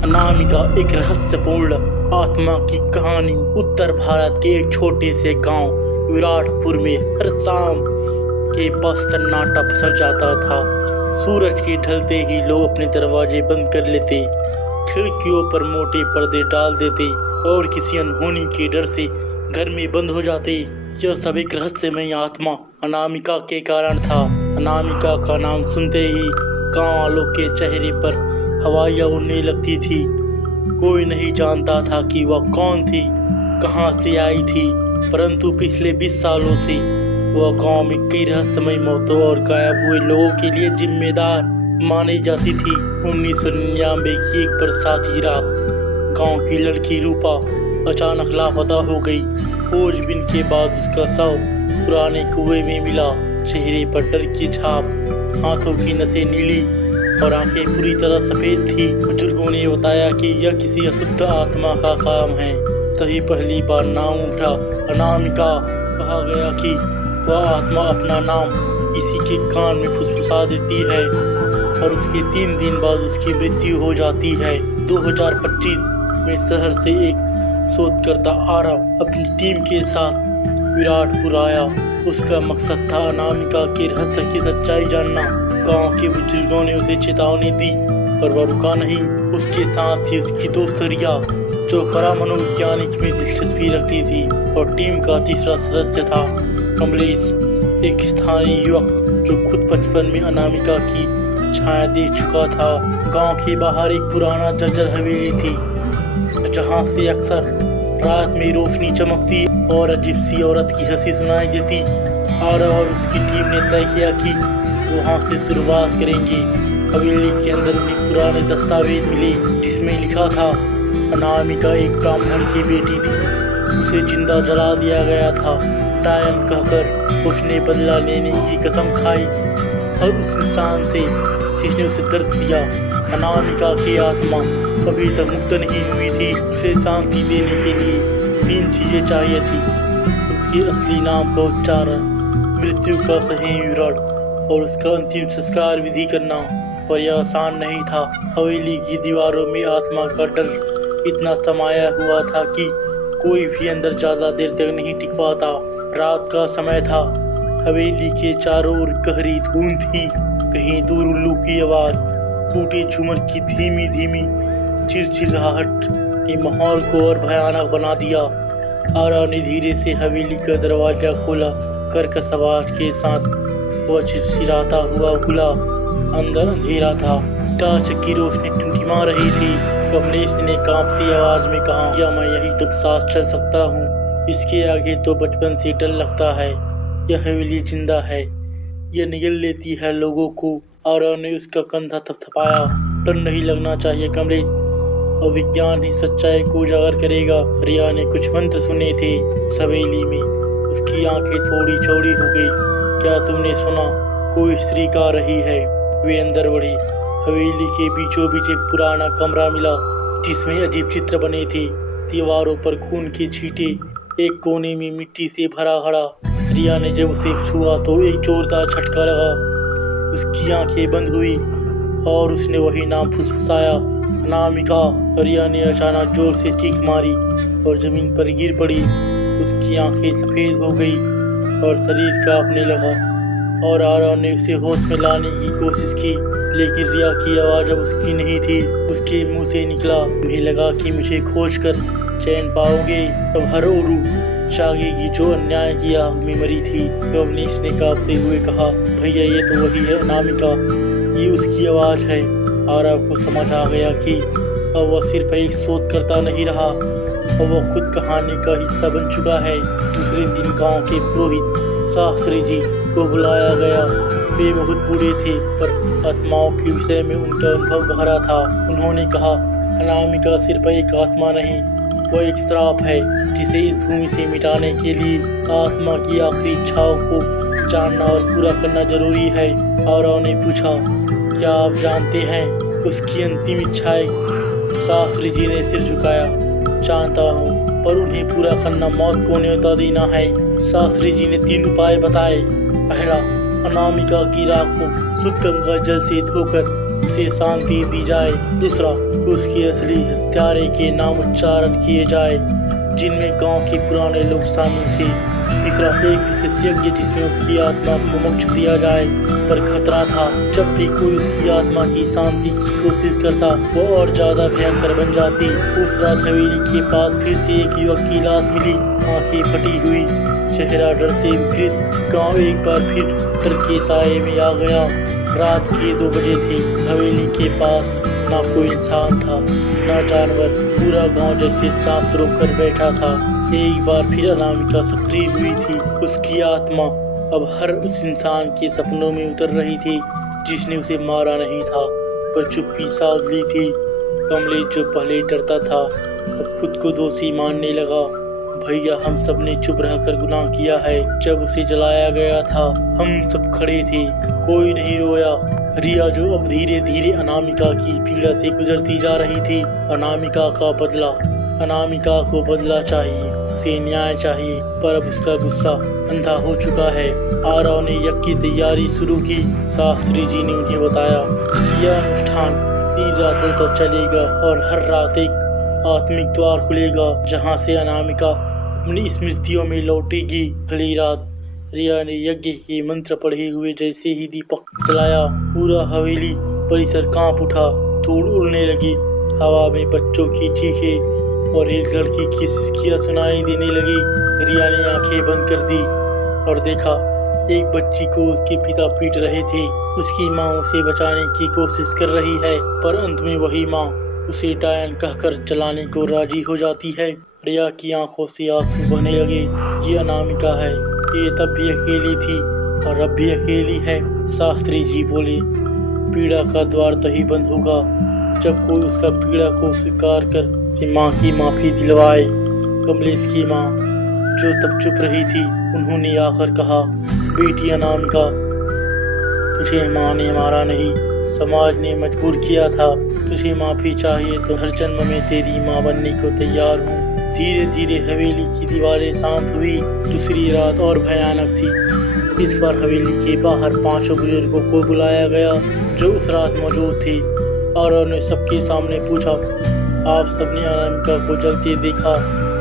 अनामिका एक रहस्यपूर्ण आत्मा की कहानी। उत्तर भारत के एक छोटे से गांव विराटपुर में हर शाम के बस सन्नाटा पसर जाता था। सूरज के ढलते ही लोग अपने दरवाजे बंद कर लेते, खिड़कियों पर मोटे पर्दे डाल देते और किसी अनहोनी के डर से घर में बंद हो जाते। यह सब एक रहस्यमय आत्मा अनामिका के कारण था। अनामिका का नाम सुनते ही गांव वालों के चेहरे पर हवाइयाँ उड़ने लगती थी। कोई नहीं जानता था कि वह कौन थी, कहां से आई थी, परंतु पिछले 20 सालों से वह गांव में कई रहस्यमय मौतों और गायब हुए लोगों के लिए जिम्मेदार मानी जाती थी। 1999 की एक बरसाती रात गांव की लड़की रूपा अचानक लापता हो गई। खोजबीन के बाद उसका शव पुराने कुएं में मिला। चेहरे पर डर की छाप, आंखों की नसें नीली और आंखें पूरी तरह सफेद थी। बुजुर्गों ने बताया कि यह किसी अशुद्ध आत्मा का काम है। तभी पहली बार नाम उठा अनामिका। कहा गया कि वह आत्मा अपना नाम किसी के कान में फुसफुसा देती है और उसके 3 दिन बाद उसकी मृत्यु हो जाती है। 2025 में शहर से एक शोधकर्ता आरव अपनी टीम के साथ विराटपुर आया। उसका मकसद था अनामिका के रहस्य की सच्चाई जानना। गांव के बुजुर्गों ने उसे चेतावनी दी पर वह रुका नहीं। उसके साथ ही उसकी दोस्त रिया, जो परामनोवैज्ञानिक में दिलचस्पी रखती थी, और टीम का तीसरा सदस्य था कमलेश, एक स्थानीय युवक जो खुद बचपन में अनामिका की छाया देख चुका था। गांव के बाहर एक पुराना जर्जर हवेली थी, जहां से अक्सर रात में रोशनी चमकती और अजीब सी औरत की हंसी सुनाई देती। आरव और उसकी टीम ने तय किया कि वहां से शुरुआत करेंगे। हवेली के अंदर भी पुराने दस्तावेज मिले जिसमें लिखा था अनामिका एक ब्राह्मण की बेटी थी, उसे जिंदा जला दिया गया था। टाइम कहकर उसने बदला लेने की कसम खाई और उस इंसान से जिसने उसे दर्द दिया। अनामिका की आत्मा अभी तक मुक्त नहीं हुई थी। उसे शांति देने के लिए 3 चीजें चाहिए थी: उसके असली नाम का उच्चारण, मृत्यु का सही विवरण और उसका अंतिम संस्कार विधि करना। पर यह आसान नहीं था। हवेली की दीवारों में आत्मा का डर इतना समाया हुआ था कि कोई भी अंदर ज्यादा देर तक नहीं टिक पाता। रात का समय था। हवेली के चारों ओर गहरी धुंध थी। कहीं दूर उल्लू की आवाज, टूटे झूमर की धीमी धीमी चिड़चिड़ाहट ने माहौल को और भयानक बना दिया। आरा ने धीरे से हवेली का दरवाजा खोला। कर्कश आवाज के साथ वह चिड़चिड़ाता हुआ खुला। अंदर अंधेरा था, टॉर्च की रोशनी टिमटिमा रही थी। कमलेश ने कांपती आवाज में कहा, क्या मैं यहीं तक सांस चल सकता हूँ? इसके आगे तो बचपन से डर लगता है। यह हवेली जिंदा है, यह निगल लेती है लोगों को। आरा ने उसका कंधा थपथपाया। डर नहीं लगना चाहिए कमलेश, और विज्ञान ही सच्चाई को उजागर करेगा। रिया ने कुछ मंत्र सुने थे उस हवेली में। उसकी आंखें थोड़ी चौड़ी हो गई। क्या तुमने सुना? कोई स्त्री गा रही है। वे अंदर बढ़ी। हवेली के बीचों बीच एक पुराना कमरा मिला जिसमें अजीब चित्र बने थे। दीवारों पर खून के छींटे, एक कोने में मिट्टी से भरा खड़ा। रिया ने जब उसे छुआ तो एक जोरदार झटका लगा। उसकी आंखें बंद हुई और उसने वही नाम फुसफुसाया, अनामिका। रिया ने अचानक जोर से चीख मारी और जमीन पर गिर पड़ी। उसकी आंखें सफेद हो गई और शरीर कांपने लगा। और आरा ने उसे होश में लाने की कोशिश की, लेकिन रिया की आवाज अब उसकी नहीं थी। उसके मुंह से निकला, मुझे लगा कि मुझे खोज कर चैन पाओगे, तब हर ओरू जागेगी जो अन्याय की आग में मरी थी। कमलेश ने कांपते हुए कहा, भैया ये तो वही है अनामिका, ये उसकी आवाज है। आरव को समझ आ गया कि अब वह सिर्फ एक शोधकर्ता नहीं रहा और वह खुद कहानी का हिस्सा बन चुका है। दूसरे दिन गांव के पुरोहित शास्त्री जी को बुलाया गया। वे बहुत बूढ़े थे पर आत्माओं के विषय में उनका अनुभव गहरा था। उन्होंने कहा, अनामिका सिर्फ एक आत्मा नहीं, वह एक श्राप है जिसे इस भूमि से मिटाने के लिए आत्मा की आखिरी इच्छाओं को जानना और पूरा करना जरूरी है। और उन्होंने पूछा, क्या आप जानते हैं उसकी अंतिम इच्छाएं? शास्त्री जी ने सिर झुकाया, जानता हूँ, पर उन्हें पूरा करना मौत को न्योता देना है। शास्त्री जी ने 3 उपाय बताए। पहला, अनामिका की राख को शुद्ध गंगा जल से धोकर उसे शांति दी जाए। दूसरा, उसकी असली हत्यारे के नाम उच्चारण किए जाए जिनमें गांव के पुराने लोग शामिल थे। तीसरा, एक विशेषज्ञ जिसमें उसकी आत्मा को मोक्ष दिया जाए। पर खतरा था, जब भी कोई उसकी आत्मा की शांति की कोशिश करता वो और ज्यादा भयंकर बन जाती। उस रात हवेली के पास फिर से एक युवक की लाश मिली, आंखें फटी हुई, चेहरा डर से विकृत। गांव एक बार फिर डर के साए में आ गया। रात के 2 बजे थे। हवेली के पास ना कोई इंसान था ना जानवर। पूरा गांव जैसे सांस रोक कर बैठा था। एक बार फिर अनामिका सक्रिय हुई थी। उसकी आत्मा अब हर उस इंसान के सपनों में उतर रही थी जिसने उसे मारा नहीं था पर चुप्पी साध ली थी। कमलेश जो पहले डरता था अब खुद को दोषी मानने लगा। भैया, हम सब ने चुप रहकर गुनाह किया है। जब उसे जलाया गया था हम सब खड़े थे, कोई नहीं रोया। रिया जो अब धीरे धीरे अनामिका की पीड़ा से गुजरती जा रही थी। अनामिका को बदला चाहिए, उसे न्याय चाहिए। पर अब उसका गुस्सा अंधा हो चुका है। आरव ने यज्ञ की तैयारी शुरू की। शास्त्री जी ने उन्हें बताया यह अनुष्ठान 3 रातों तक चलेगा और हर रात एक आत्मिक द्वार खुलेगा जहाँ से अनामिका अपनी स्मृतियों में लौटेगी। अगली रात रिया ने यज्ञ के मंत्र पढ़े हुए जैसे ही दीपक जलाया, पूरा हवेली परिसर कांप उठा। धूल उड़ने लगी, हवा में बच्चों की चीखें और एक लड़की की सिसकियां सुनाई देने लगी। रिया ने आंखें बंद कर दी और देखा एक बच्ची को उसके पिता पीट रहे थे। उसकी माँ उसे बचाने की कोशिश कर रही है पर अंत में वही माँ उसे डायन कहकर जलाने को राजी हो जाती है। रिया की आंखों से आंसू बहने लगे। ये अनामिका है, ये तब भी अकेली थी और अब भी अकेली है। शास्त्री जी बोले पीड़ा का द्वार तभी बंद होगा जब कोई उसका पीड़ा को स्वीकार कर माँ की माफी दिलवाए। कमलेश की माँ जो तब चुप रही थी उन्होंने आकर कहा बेटी अनामिका, तुझे माँ ने मारा नहीं, समाज ने मजबूर किया था। तुझे माफी चाहिए तो हर जन्म में तेरी माँ बनने को तैयार हूँ। धीरे धीरे हवेली की दीवारें शांत हुई। दूसरी रात और भयानक थी। इस बार हवेली के बाहर 5 बुजुर्गों को बुलाया गया जो उस रात मौजूद थे और उन्होंने सबके सामने पूछा आप सबने अनामिका को जलते देखा,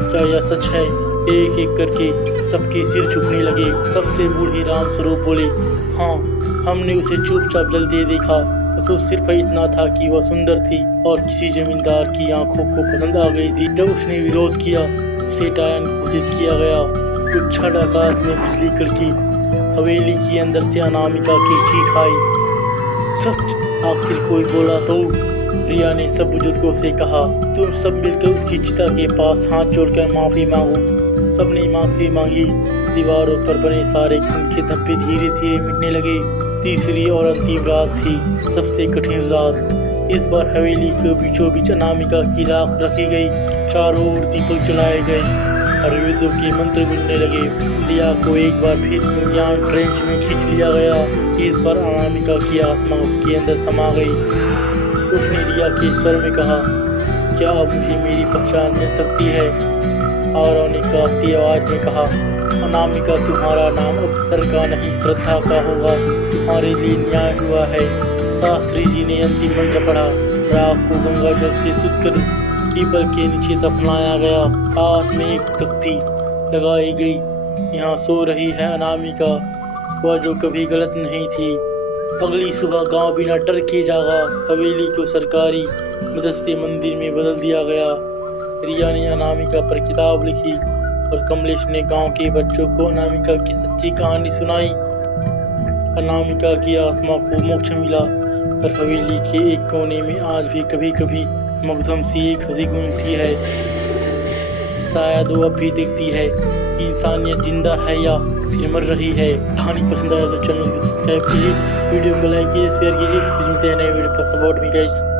क्या यह सच है? एक एक करके सबके सिर झुकने लगे। सबसे बूढ़े रामस्वरूप बोले हाँ, हमने उसे चुपचाप जलते देखा। तो सिर्फ इतना था कि वह सुंदर थी और किसी जमींदार की आंखों को पसंद आ गई थी। जब उसने विरोध किया उसे डायन घोषित किया गया। उछल आकाश में बिजली कड़की, हवेली के अंदर से अनामिका की चीख आई सच, आखिर कोई बोला तो? रिया ने सब बुजुर्गों से कहा तुम सब मिलकर उसकी चिता के पास हाथ जोड़कर माफी मांगो। सबने माफी मांगी। दीवारों पर बने सारे खून के धब्बे धीरे धीरे मिटने लगे। तीसरी और अंतिम रात थी, सबसे कठिन रात। इस बार हवेली के बीचों बीच अनामिका की राख रखी गई। चारों ओर दीपक जलाए गए और वेदों के मंत्र गूंजने लगे। रिया को एक बार फिर ज्ञान ट्रेंच में खींच लिया गया। इस बार अनामिका की आत्मा उसके अंदर समा गई। उसने रिया के स्वर में कहा क्या अब मुझे मेरी पहचान मिल सकती है? और उन्हें कांपती आवाज में कहा अनामिका, तुम्हारा नाम अब सर का नहीं श्रद्धा का होगा। तुम्हारे लिए न्याय हुआ है। शास्त्री जी ने अंतिम मंत्र पढ़ा। राख को गंगा जल से शुद्ध कर पीपल के नीचे दफनाया गया। हाथ में एक तख्ती लगाई गई। यहाँ सो रही है अनामिका, वह जो कभी गलत नहीं थी। अगली सुबह गांव बिना डर के जागा। हवेली को सरकारी मदद से मंदिर में बदल दिया गया। रिया ने अनामिका पर किताब लिखी और कमलेश ने गांव के बच्चों को अनामिका की सच्ची कहानी सुनाई। अनामिका की आत्मा को मोक्ष मिला, पर हवेली के एक कोने में आज भी कभी कभी मगधम सी एक हंसी गूंजती है। शायद वो अब भी देखती है कि इंसानियत जिंदा है या फिर मर रही है। कहानी पसंद आया तो चैनल को सब्सक्राइब कीजिए, वीडियो को लाइक कीजिए, शेयर कीजिए। मिलते हैं नए वीडियो पर। Support me guys.